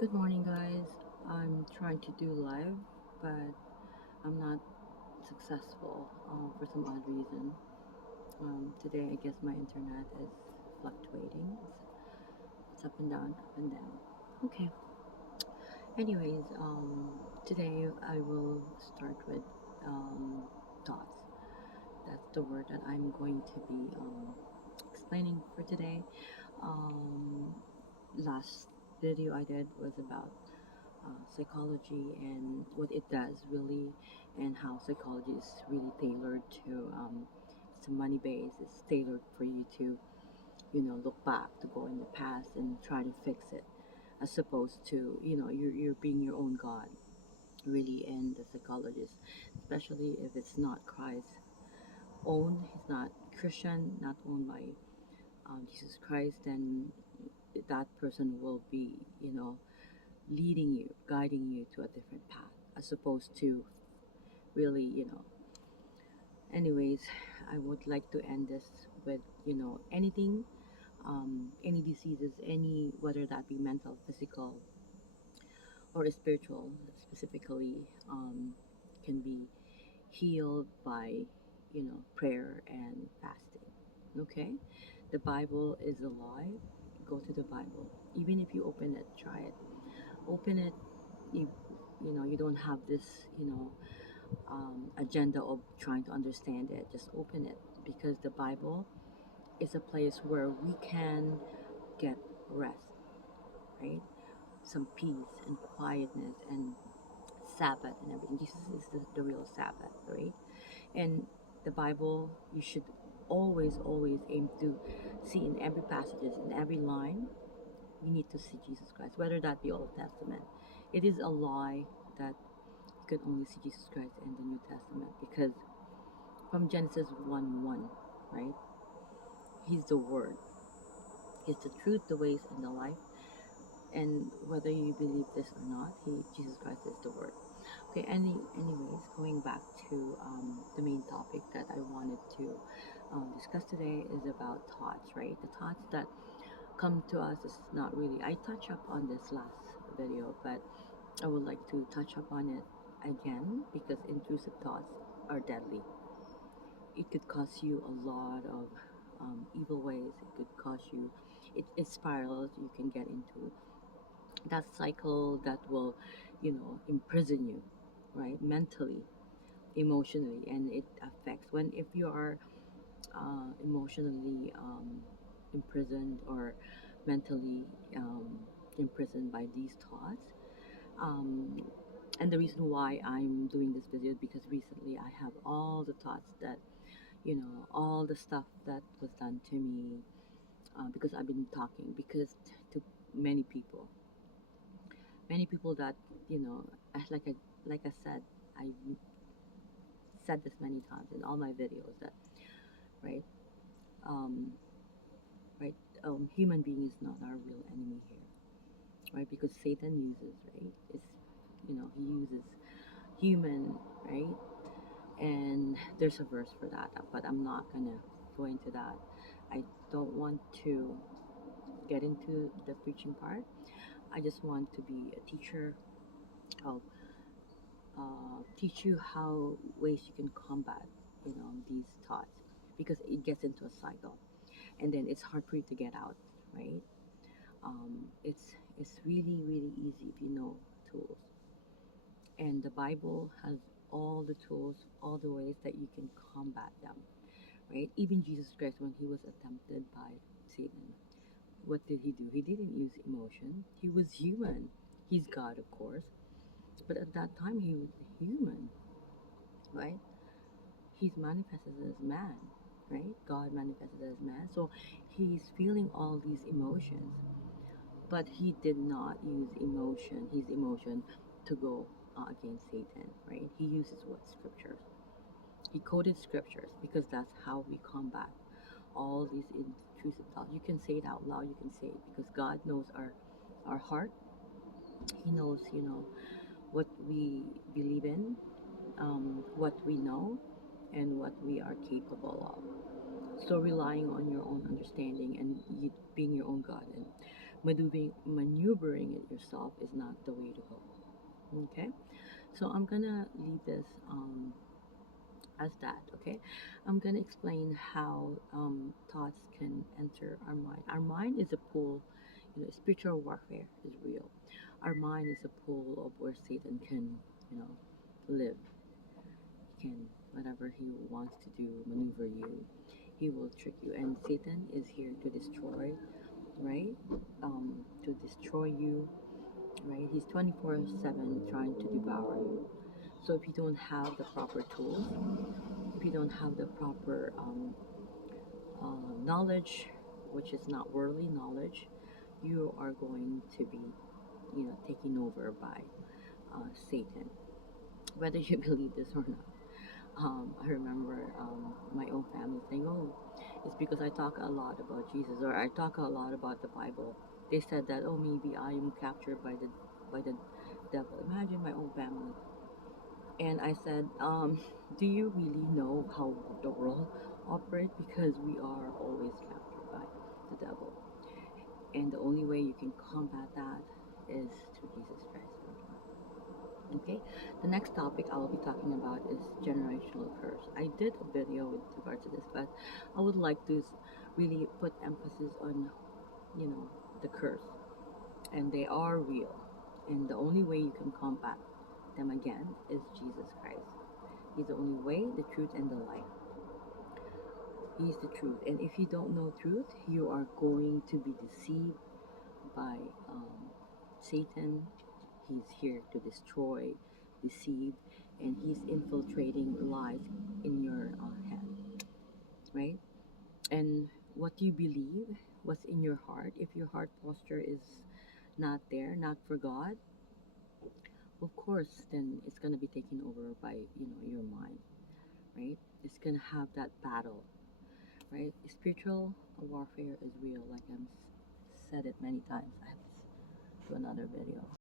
Good morning, guys. I'm trying to do live, but I'm not successful for some odd reason. Today, I guess my internet is fluctuating. It's up and down, up and down. Okay. Anyways, today I will start with thoughts. That's the word that I'm going to be explaining for today. Um, Last video I did was about psychology and what it does really, and how psychology is really tailored to it's money based. It's tailored for you to look back, to go in the past and try to fix it, as opposed to you're being your own god really. And the psychologist, especially if it's not Christ owned, he's not Christian, not owned by Jesus Christ, then that person will be leading you, guiding you to a different path, as opposed to really, Anyways, I would like to end this with, anything, any diseases, any, whether that be mental, physical, or spiritual, specifically, can be healed by, prayer and fasting. Okay? The Bible is alive. Go to the Bible. Even if you open it, try it. Open it. You, you don't have this, agenda of trying to understand it. Just open it, because the Bible is a place where we can get rest, right? Some peace and quietness and Sabbath and everything. Jesus is the real Sabbath, right? And the Bible, you should always aim to see in every passages, in every line, you need to see Jesus Christ, whether that be Old Testament. It is a lie that you can only see Jesus Christ in the New Testament, because from Genesis 1 1, right? He's the Word, He's the truth, the ways, and the life. And whether you believe this or not, Jesus Christ is the Word. Okay, anyways, going back to the main topic that I wanted to discuss today is about thoughts, right? The thoughts that come to us is not really, I touched up on this last video, but I would like to touch up on it again, because intrusive thoughts are deadly. It could cause you a lot of evil ways. It could cause you, it spirals. You can get into that cycle that will, imprison you, right? Mentally, emotionally, and it affects when if you are emotionally imprisoned, or mentally imprisoned by these thoughts. Um, and the reason why I'm doing this video is because recently I have all the thoughts that, all the stuff that was done to me, because I've been talking, because to many people, many people that, like I said, I said this many times in all my videos that, right, um, right, human being is not our real enemy here, right? Because Satan uses, right, it's, he uses human, right? And there's a verse for that, but I'm not gonna go into that. I don't want to get into the preaching part. I just want to be a teacher. I'll teach you how ways you can combat, these thoughts, because it gets into a cycle, and then it's hard for you to get out, right? It's really easy if you know tools, and the Bible has all the tools, all the ways that you can combat them, right? Even Jesus Christ, when he was tempted by Satan, what did he do? He didn't use emotion. He was human. He's God, of course, but at that time he was human, right? He's manifested as man, right? God manifested as man. So he's feeling all these emotions, but he did not use his emotion, to go against Satan, right? He uses what? Scriptures. He quoted scriptures, because that's how we combat all these intrusive thoughts. You can say it out loud, you can say it, because God knows our heart. He knows, what we believe in, what we know, and what we are capable of. So relying on your own understanding and you being your own God and Maneuvering it yourself is not the way to go. Okay, so I'm gonna leave this as that. Okay, I'm gonna explain how thoughts can enter our mind. Our mind is a pool. Spiritual warfare is real. Our mind is a pool of where Satan can, you know, live. He can whatever he wants to do, maneuver you. He will trick you, and Satan is here to destroy, right? To destroy you, right? He's 24/7 trying to devour you. So if you don't have the proper tools, if you don't have the proper knowledge, which is not worldly knowledge, you are going to be, taken over by Satan, whether you believe this or not. I remember my own family saying, "Oh, it's because I talk a lot about Jesus or I talk a lot about the Bible." They said that, "Oh, maybe I am captured by the devil." Imagine my own family. And I said, "Do you really know how the world operates? Because we are always captured by the devil, and the only way you can combat that is through Jesus Christ." Okay, the next topic I will be talking about is generational curse. I did a video with regard to this, but I would like to really put emphasis on, you know, the curse, and they are real, and the only way you can combat them again is Jesus Christ. He's the only way, the truth, and the life. He's the truth, and if you don't know truth, you are going to be deceived by Satan. He's here to destroy, deceive, and he's infiltrating lies in your head, right? And what you believe, what's in your heart, if your heart posture is not there, not for God, of course, then it's gonna be taken over by your mind, right? It's gonna have that battle, right? Spiritual warfare is real, like I've said it many times. I have to do another video.